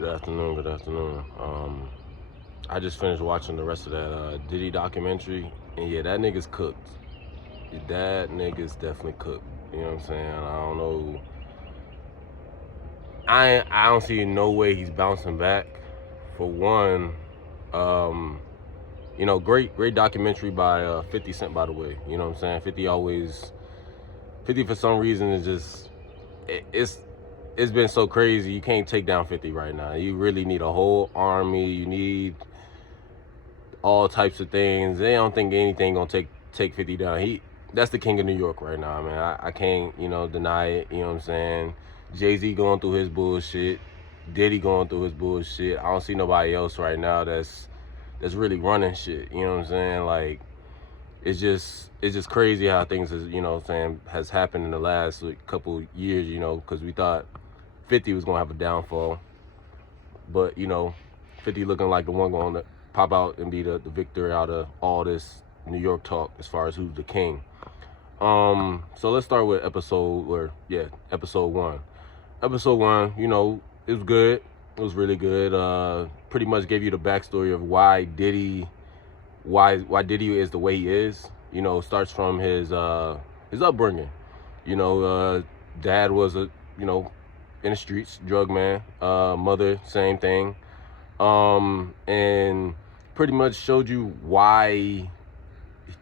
Good afternoon. Good afternoon. I just finished watching the rest of that Diddy documentary, and yeah, that nigga's cooked. That nigga's definitely cooked. You know what I'm saying? I don't know. I don't see no way he's bouncing back. For one, um, great documentary by 50 Cent, by the way. You know what I'm saying? 50 for some reason is just it's been so crazy. You can't take down 50 right now. You really need a whole army. You need all types of things. They don't think anything gonna take 50 down. That's the king of New York right now, man. I can't, deny it. You know what I'm saying? Jay-Z going through his bullshit. Diddy going through his bullshit. I don't see nobody else right now that's really running shit. You know what I'm saying? Like it's just crazy how things is, has happened in the last couple years, because we thought 50 was gonna have a downfall. But 50 looking like the one going to pop out and be the victor out of all this New York talk as far as who's the king. So let's start with episode one. Episode one, it was good. It was really good. Pretty much gave you the backstory of why Diddy is the way he is. Starts from his upbringing. Dad was in the streets, drug man. Mother, same thing. And pretty much showed you why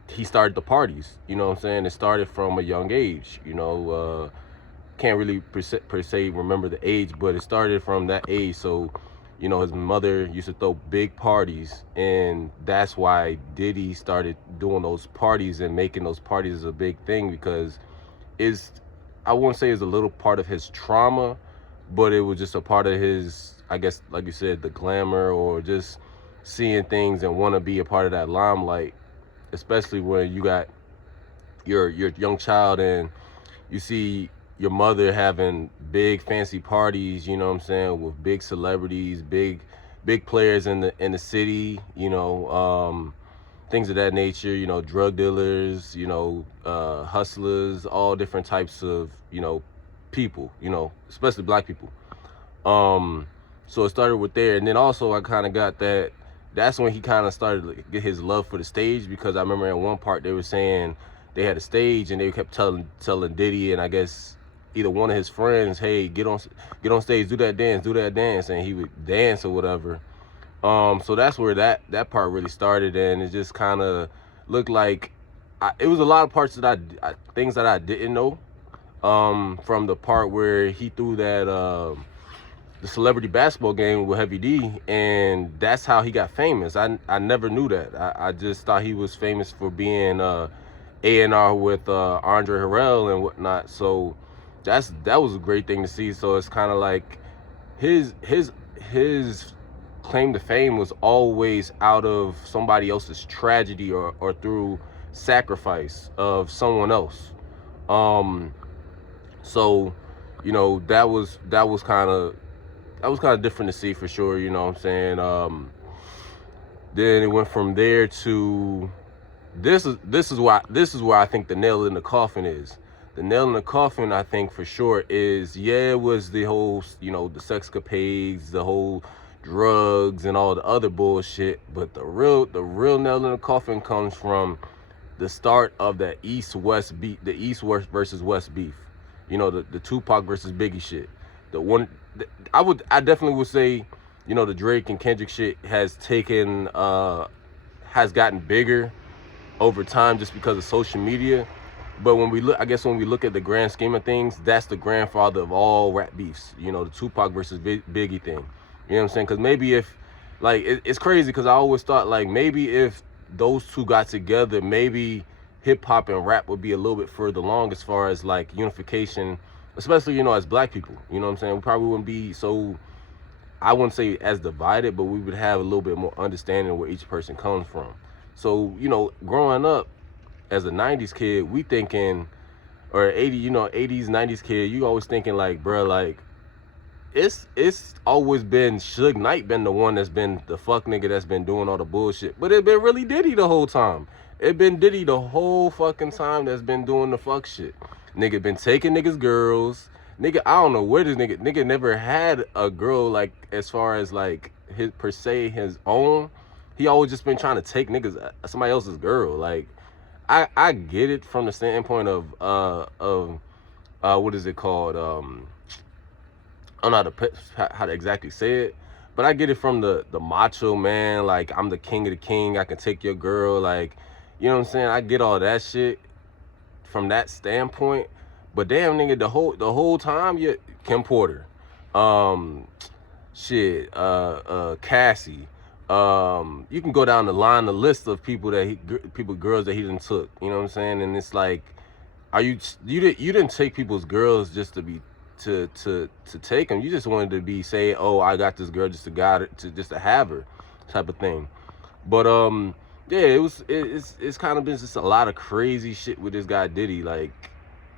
he started the parties. You know what I'm saying? It started from a young age. Can't really per se remember the age, but it started from that age. So, his mother used to throw big parties, and that's why Diddy started doing those parties and making those parties a big thing, because I won't say it's a little part of his trauma, but it was just a part of his, I guess, like you said, the glamour, or just seeing things and want to be a part of that limelight, especially when you got your young child and you see your mother having big fancy parties, you know what I'm saying, with big celebrities, big players in the city, things of that nature, drug dealers, hustlers, all different types of, people, especially black people. So it started with there, and then also I kind of got that's when he kind of started to get his love for the stage, because I remember in one part they were saying they had a stage and they kept telling Diddy, and I guess either one of his friends, hey, get on stage, do that dance, and he would dance or whatever. So that's where that part really started, and it just kind of looked like it was a lot of parts that things that I didn't know. From the part where he threw that the celebrity basketball game with Heavy D, and that's how he got famous. I never knew that. I just thought he was famous for being A&R with Andre Harrell and whatnot. So that was a great thing to see. So it's kind of like his claim to fame was always out of somebody else's tragedy, or through sacrifice of someone else. So that was kind of different to see, for sure. You know what I'm saying? Then it went from there to this is where I think the nail in the coffin is. The nail in the coffin, I think, for sure, is, it was the whole, the sexcapades, the whole drugs and all the other bullshit, but the real nail in the coffin comes from the start of the East-West beef, the East-West versus West beef. The Tupac versus Biggie shit. I definitely would say, the Drake and Kendrick shit has gotten bigger over time just because of social media. But when we look at the grand scheme of things, that's the grandfather of all rap beefs. The Tupac versus Biggie thing. You know what I'm saying? Because maybe if, like, it's crazy, because I always thought, like, maybe if those two got together, maybe hip hop and rap would be a little bit further along as far as, like, unification, especially, as black people. You know what I'm saying? We probably wouldn't be so, I wouldn't say as divided, but we would have a little bit more understanding of where each person comes from. So, growing up as a 90s kid, we thinking, or 80s, 90s kid, you always thinking, like, bro, like, it's always been Suge Knight been the one that's been the fuck nigga that's been doing all the bullshit. But it been really Diddy the whole time. It been Diddy the whole fucking time that's been doing the fuck shit. Nigga been taking niggas' girls, nigga, I don't know where this nigga never had a girl like as far as like his per se his own. He always just been trying to take niggas somebody else's girl. Like I get it from the standpoint of what is it called? I don't know how to exactly say it, but I get it from the macho man. Like I'm the king of the king. I can take your girl. Like you know what I'm saying. I get all that shit from that standpoint. But damn nigga, the whole time you Kim Porter, um, shit, Cassie, you can go down the line, the list of people girls that he done took. You know what I'm saying? And it's like, you didn't take people's girls just to be to take them. You just wanted to be say, oh, I got this girl just to have her, type of thing. But yeah, it's kind of been just a lot of crazy shit with this guy Diddy, like,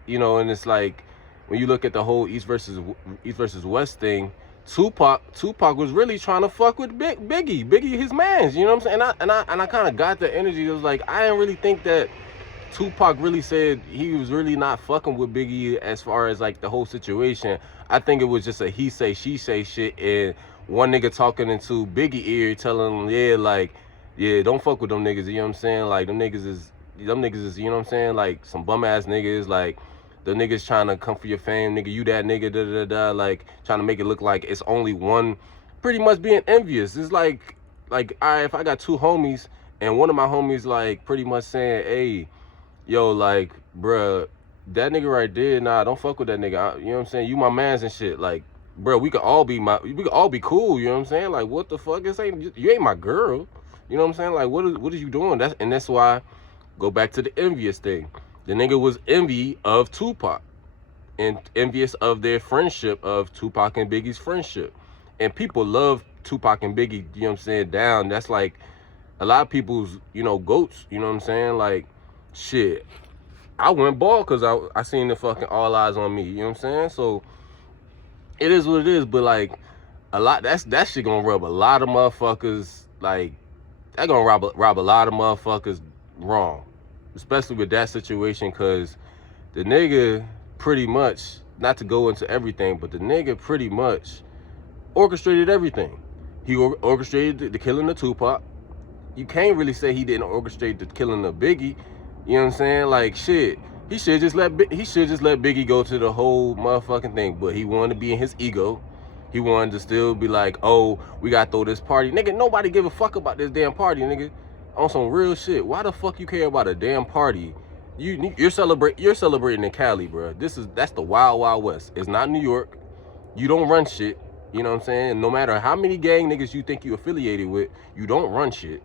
you know, and it's like when you look at the whole East versus West thing, Tupac was really trying to fuck with Biggie his mans, you know what I'm saying? And I kind of got the energy. It was like I didn't really think that Tupac really said he was really not fucking with Biggie as far as like the whole situation. I think it was just a he say she say shit, and one nigga talking into Biggie ear telling him, yeah, like, yeah, don't fuck with them niggas, you know what I'm saying? Like them niggas is, you know what I'm saying? Like some bum ass niggas, like the niggas trying to come for your fame, nigga, you that nigga, da da da, like trying to make it look like it's only one, pretty much being envious. It's like, alright, if I got two homies and one of my homies like pretty much saying, hey, yo, like, bruh, that nigga right there, nah, don't fuck with that nigga. You know what I'm saying? You my mans and shit. Like, bruh, we could all be cool. You know what I'm saying? Like, what the fuck? You ain't my girl. You know what I'm saying? Like, what are you doing? That's why, go back to the envious thing. The nigga was envy of Tupac and envious of their friendship, of Tupac and Biggie's friendship. And people love Tupac and Biggie, you know what I'm saying, down. That's like a lot of people's, you know, goats, you know what I'm saying? Like, shit, I went bald because I seen the fucking All Eyes on Me, you know what I'm saying? So it is what it is, but like that shit gonna rub a lot of motherfuckers, like that gonna rob a lot of motherfuckers wrong, especially with that situation, because the nigga pretty much, not to go into everything, but the nigga pretty much orchestrated everything. He orchestrated the killing of Tupac. You can't really say he didn't orchestrate the killing of Biggie. You know what I'm saying? Like, shit, he should just let Biggie go to the whole motherfucking thing. But he wanted to be in his ego. He wanted to still be like, oh, we gotta throw this party. Nigga, nobody give a fuck about this damn party, nigga. On some real shit. Why the fuck you care about a damn party? You're celebrating in Cali, bro. That's the Wild Wild West. It's not New York. You don't run shit. You know what I'm saying? No matter how many gang niggas you think you affiliated with, you don't run shit.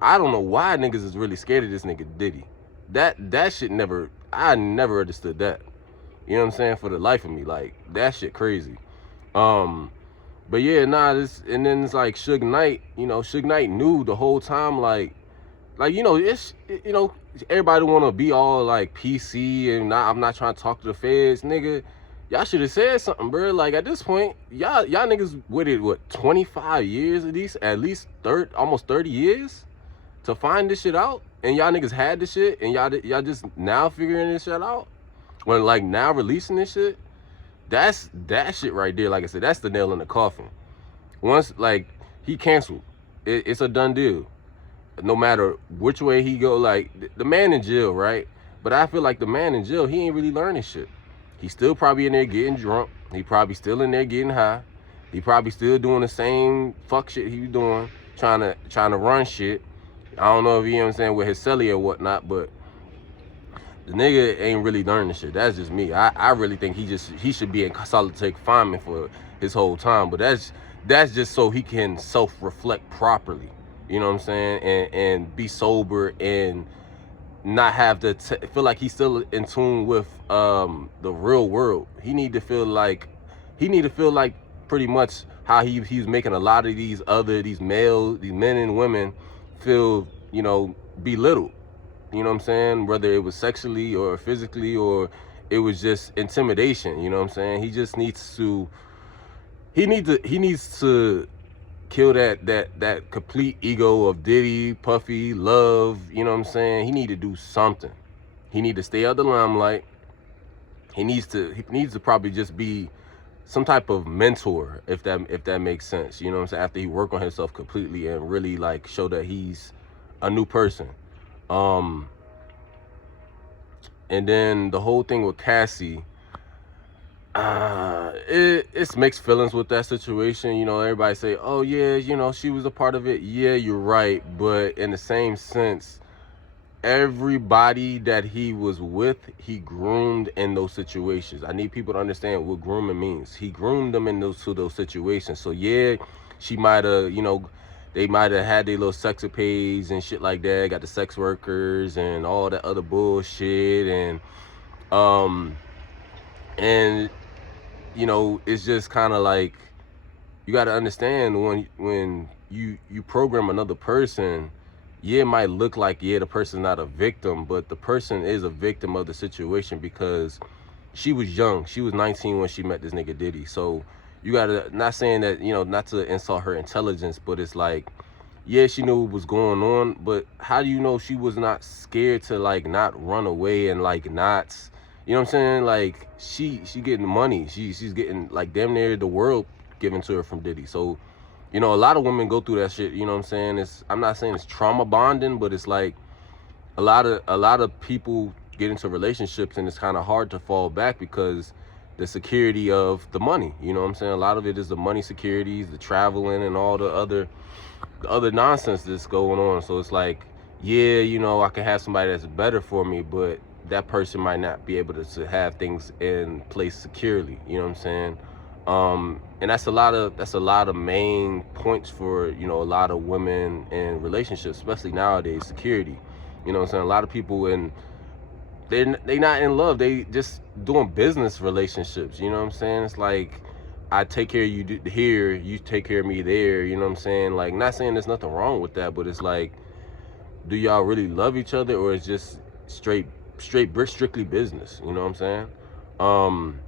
I don't know why niggas is really scared of this nigga Diddy. That shit I never understood that. You know what I'm saying? For the life of me, like, that shit crazy. But yeah, nah, and then it's like Suge Knight, you know, Suge Knight knew the whole time, like, you know, you know, everybody want to be all like PC and I'm not trying to talk to the feds, nigga. Y'all should have said something, bro. Like, at this point, y'all niggas waited, what, 25 years at least almost 30 years to find this shit out? And y'all niggas had this shit, and y'all just now figuring this shit out? When, like, now releasing this shit? That shit right there, like I said, that's the nail in the coffin. Once, like, he canceled, it's a done deal. No matter which way he go, like, the man in jail, right? But I feel like the man in jail, he ain't really learning shit. He's still probably in there getting drunk. He probably still in there getting high. He probably still doing the same fuck shit he was doing, trying to run shit. I don't know if you know what I'm saying, with his celly or whatnot, but the nigga ain't really learning shit. That's just me. I really think he should be in solitary confinement for his whole time. But that's just so he can self-reflect properly. You know what I'm saying? And be sober and not have to feel like he's still in tune with the real world. He need to feel like pretty much how he was making a lot of these men and women feel, you know, belittled. You know what I'm saying? Whether it was sexually or physically or it was just intimidation. You know what I'm saying? He just needs to kill that complete ego of Diddy, Puffy, Love. You know what I'm saying? He need to do something. He need to stay out the limelight. he needs to probably just be some type of mentor, if that makes sense. You know what I'm saying? After he work on himself completely and really like show that he's a new person. Um, and then the whole thing with Cassie, it's mixed feelings with that situation. You know, everybody say, "Oh yeah, she was a part of it." Yeah, you're right, but in the same sense, everybody that he was with, he groomed in those situations. I need people to understand what grooming means. He groomed them in those situations. So yeah, she might have, they might have had their little sex escapades and shit like that. Got the sex workers and all that other bullshit, um and it's just kind of like, you got to understand, when you program another person, yeah, it might look like, yeah, the person's not a victim, but the person is a victim of the situation, because she was young. She was 19 when she met this nigga Diddy. So you gotta, not saying that, not to insult her intelligence, but it's like, yeah, she knew what was going on, but how do you know she was not scared to like not run away and like not, you know what I'm saying? Like she getting money. She's getting like damn near the world given to her from Diddy. So, a lot of women go through that shit, you know what I'm saying? I'm not saying it's trauma bonding, but it's like a lot of people get into relationships and it's kind of hard to fall back because the security of the money, you know what I'm saying? A lot of it is the money securities, the traveling and all the other nonsense that's going on. So it's like, yeah, I can have somebody that's better for me, but that person might not be able to have things in place securely, you know what I'm saying? And that's a lot of main points for, a lot of women in relationships, especially nowadays, security. You know what I'm saying? A lot of people, and they not in love, they just doing business relationships, you know what I'm saying? It's like, I take care of you here, you take care of me there, you know what I'm saying? Like, not saying there's nothing wrong with that, but it's like, do y'all really love each other, or is just strictly business, you know what I'm saying?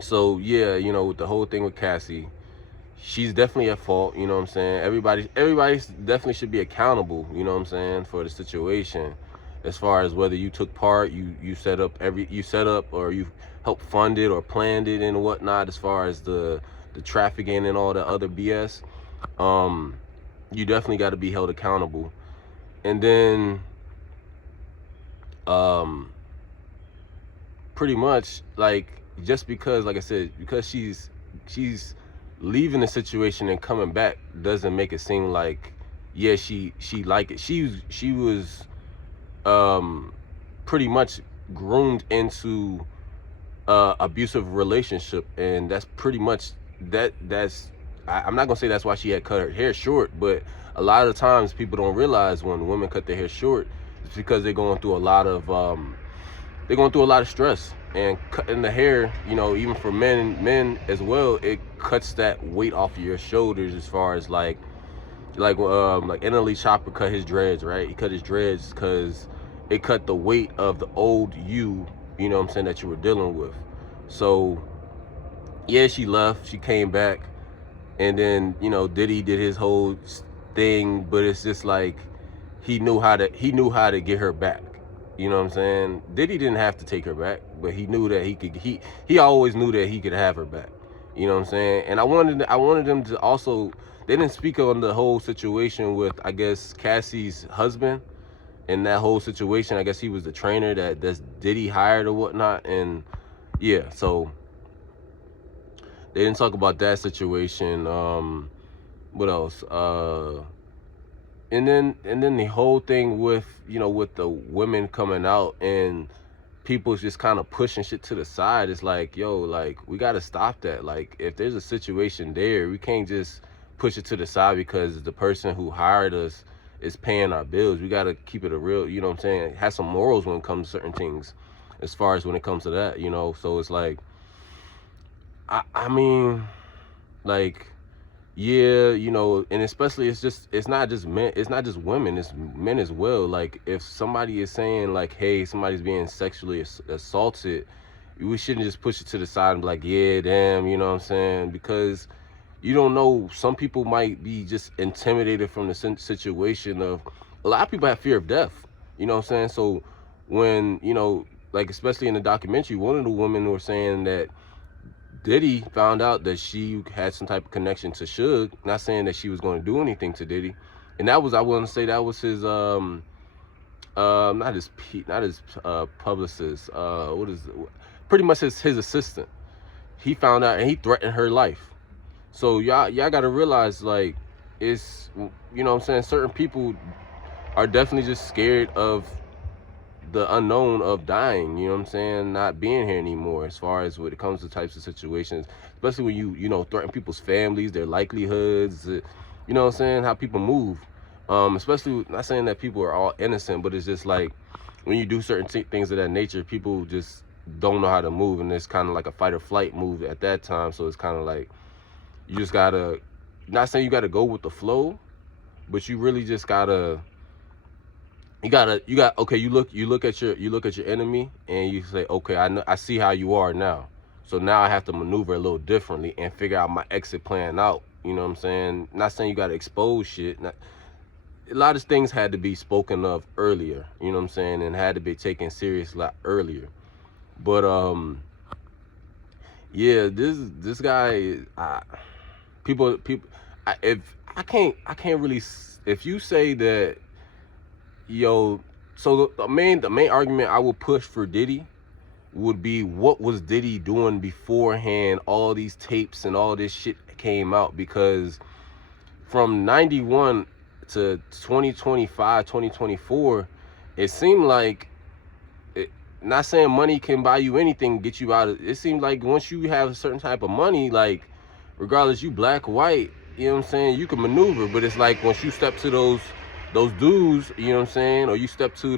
So yeah, with the whole thing with Cassie, she's definitely at fault, you know what I'm saying? Everybody definitely should be accountable, you know what I'm saying, for the situation. As far as whether you took part, you set up or you helped fund it or planned it and whatnot, as far as the trafficking and all the other BS, you definitely got to be held accountable. And then pretty much, like, just because, like I said, because she's leaving the situation and coming back doesn't make it seem like, yeah, she like it. She was pretty much groomed into abusive relationship, and that's pretty much I'm not gonna say that's why she had cut her hair short, but a lot of times people don't realize when women cut their hair short, it's because they're going through a lot of stress. And cutting the hair, even for men as well, it cuts that weight off of your shoulders, as far as like NLE Chopper cut his dreads, right? He cut his dreads because it cut the weight of the old you know what I'm saying, that you were dealing with. So yeah, she left, she came back, and then Diddy did his whole thing, but it's just like, he knew how to get her back. You know what I'm saying? Diddy didn't have to take her back, but he knew that he always knew that he could have her back. You know what I'm saying? And I wanted them to also, they didn't speak on the whole situation with, I guess, Cassie's husband. In that whole situation, I guess he was the trainer that Diddy hired or whatnot. And yeah, so they didn't talk about that situation. What else? And then the whole thing with, with the women coming out and people's just kind of pushing shit to the side. It's like, yo, like, we got to stop that. Like, if there's a situation there, we can't just push it to the side because the person who hired us is paying our bills. We got to keep it a real, you know what I'm saying, have some morals when it comes to certain things, as far as when it comes to that, So it's like, I mean, like, yeah, and especially, it's not just men, it's not just women, it's men as well. Like, if somebody is saying like, hey, somebody's being sexually assaulted, we shouldn't just push it to the side and be like, yeah, damn, you know what I'm saying? Because you don't know, some people might be just intimidated from the situation of, a lot of people have fear of death, you know what I'm saying? So when like especially in the documentary, one of the women were saying that Diddy found out that she had some type of connection to Suge. Not saying that she was going to do anything to Diddy, and that was, I wouldn't say that was his not his publicist. What is it? Pretty much his assistant. He found out and he threatened her life. So y'all gotta realize, like, it's, you know what I'm saying, certain people are definitely just scared of the unknown of dying, you know what I'm saying, not being here anymore, as far as when it comes to types of situations, especially when you know, threaten people's families, their likelihoods, you know what I'm saying, how people move. Especially, not saying that people are all innocent, but it's just like when you do certain things of that nature, people just don't know how to move, and it's kind of like a fight or flight move at that time. So it's kind of like you just gotta, not saying you gotta go with the flow, but you really just gotta, okay, you look at your enemy and you say, okay, I see how you are now, so now I have to maneuver a little differently and figure out my exit plan out. You know what I'm saying? Not saying you gotta expose shit. A lot of things had to be spoken of earlier, you know what I'm saying, and had to be taken serious a lot earlier. But yeah, this guy, people, if I can't really, if you say that, yo, so the main argument I would push for Diddy would be, what was Diddy doing beforehand all these tapes and all this shit came out? Because from 91 to 2025, 2024, it seemed like, not saying money can buy you anything, get you out of it. Seemed like once you have a certain type of money, like, regardless you black, white, you know what I'm saying, you can maneuver. But it's like once you step to those dudes, you know what I'm saying, or you step to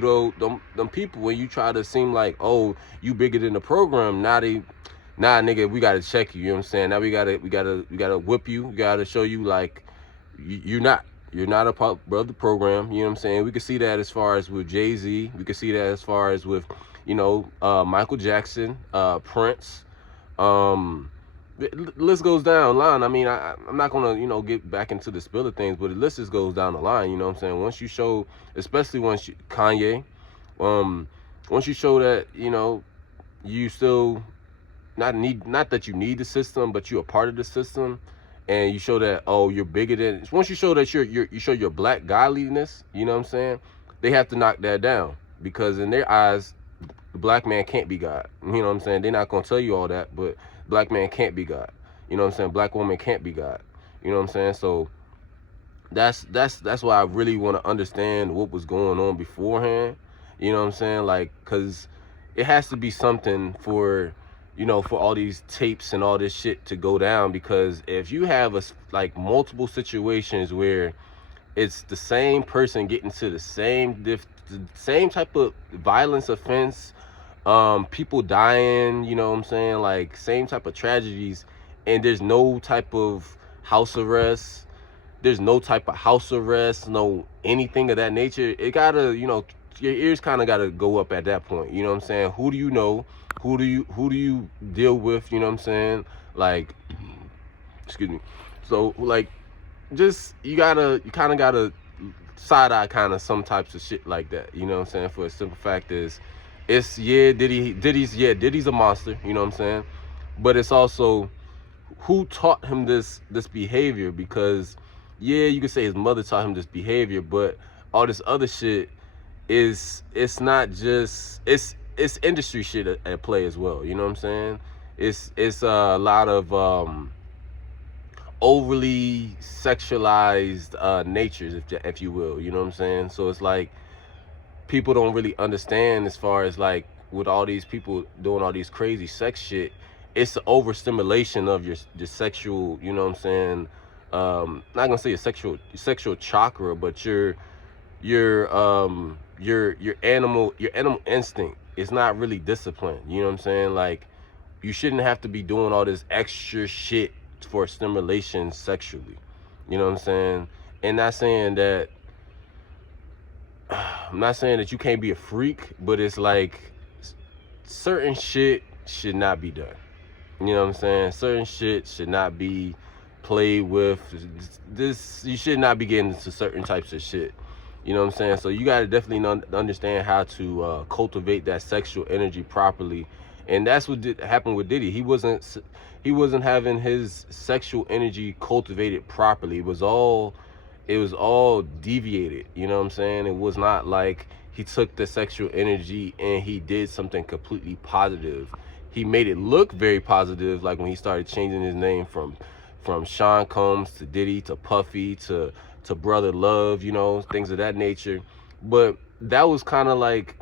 them people, when you try to seem like, oh, you bigger than the program, nah, nigga, we gotta check you, you know what I'm saying, now we gotta whip you, we gotta show you, like, you're not a part of the program, you know what I'm saying. We can see that as far as with Jay-Z, we can see that as far as with, you know, Michael Jackson, Prince, the list goes down the line. I mean, I'm not gonna, you know, get back into the spill of things, but the list just goes down the line, you know what I'm saying. Once you show, especially Kanye, once you show that, you know, you still not that you need the system, but you're a part of the system, and you show that, oh, you're bigger than, once you show that you show your black godliness, you know what I'm saying, they have to knock that down, because in their eyes, the black man can't be God. You know what I'm saying? They're not gonna tell you all that, but black man can't be God. You know what I'm saying? Black woman can't be God. You know what I'm saying? So that's why I really want to understand what was going on beforehand. You know what I'm saying? Like, cause it has to be something for, you know, for all these tapes and all this shit to go down. Because if you have like multiple situations where it's the same person getting to the same type of violence offense, people dying, you know what I'm saying, like same type of tragedies, and there's no type of house arrest, no anything of that nature, it gotta, you know, your ears kind of gotta go up at that point. You know what I'm saying? Who do you know? Who do you deal with? You know what I'm saying? Like, excuse me. So, like, just, you kind of gotta side eye kind of some types of shit like that, you know what I'm saying? For a simple fact is, it's, yeah, Diddy's a monster, you know what I'm saying? But it's also who taught him this behavior, because yeah, you could say his mother taught him this behavior, but all this other shit it's not just, it's industry shit at play as well, you know what I'm saying? It's a lot of overly sexualized natures, if you will, you know what I'm saying? So it's like people don't really understand, as far as like with all these people doing all these crazy sex shit, it's the overstimulation of your sexual, you know what I'm saying, not gonna say your sexual chakra, but your animal instinct is not really disciplined, you know what I'm saying? Like, you shouldn't have to be doing all this extra shit for stimulation sexually, you know what I'm saying? And I'm not saying that you can't be a freak, but it's like certain shit should not be done, you know what I'm saying? Certain shit should not be played with. You should not be getting into certain types of shit. You know what I'm saying? So you got to definitely understand how to cultivate that sexual energy properly, and that's what happened with Diddy. He wasn't having his sexual energy cultivated properly. It was all deviated. You know what I'm saying? It was not like he took the sexual energy and he did something completely positive. He made it look very positive, like when he started changing his name from Sean Combs to Diddy to Puffy to Brother Love, you know, things of that nature. But that was kind of like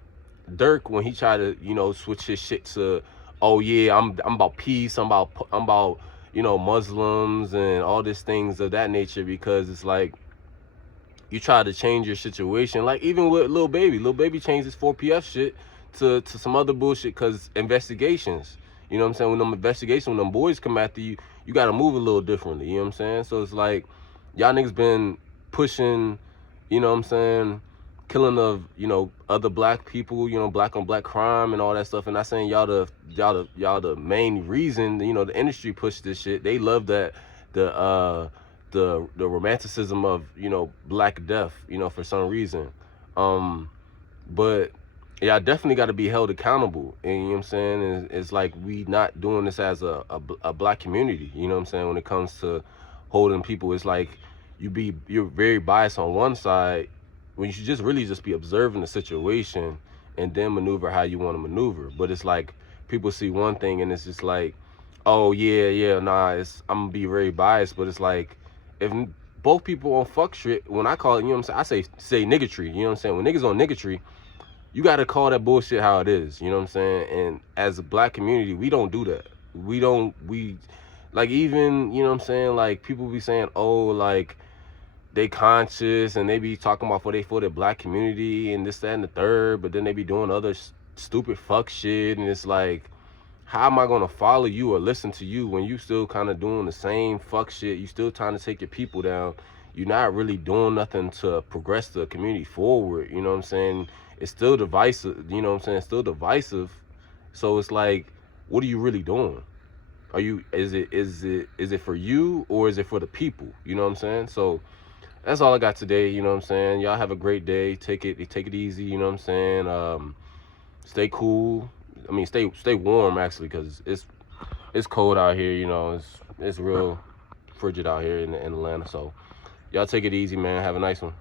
Dirk when he tried to, you know, switch his shit to, oh yeah, I'm about peace, I'm about Muslims and all these things of that nature, because it's like you try to change your situation. Like even with Lil Baby changed his 4PF shit to some other bullshit because investigations. You know what I'm saying? When them investigations, when them boys come after you, you got to move a little differently. You know what I'm saying? So it's like y'all niggas been pushing, you know what I'm saying, killing of, other black people, black on black crime and all that stuff. And not saying y'all the main reason, the industry pushed this shit. They love that the romanticism of, Black Death, for some reason. But yeah, I definitely got to be held accountable. And you know what I'm saying? It's like we not doing this as a black community. You know what I'm saying? When it comes to holding people, it's like you're very biased on one side when you should just really just be observing the situation and then maneuver how you want to maneuver. But it's like people see one thing and it's just like, oh yeah, nah, I'm gonna be very biased. But it's like if both people on fuck shit, when I call it, you know what I'm saying, I say niggatry. You know what I'm saying? When niggas on niggatry, you got to call that bullshit how it is. You know what I'm saying? And as a black community, we don't do that. We like, even, you know what I'm saying, like people be saying, oh, like they conscious and they be talking about for the black community and this, that, and the third, but then they be doing other stupid fuck shit. And it's like, how am I gonna follow you or listen to you when you still kind of doing the same fuck shit? You still trying to take your people down. You're not really doing nothing to progress the community forward. You know what I'm saying? It's still divisive. You know what I'm saying? It's still divisive. So it's like, what are you really doing? Is it for you or is it for the people? You know what I'm saying? So that's all I got today. You know what I'm saying? Y'all have a great day. Take it easy. You know what I'm saying? Stay cool. I mean, stay warm actually, because it's cold out here. You know, it's real frigid out here in Atlanta. So y'all take it easy, man. Have a nice one.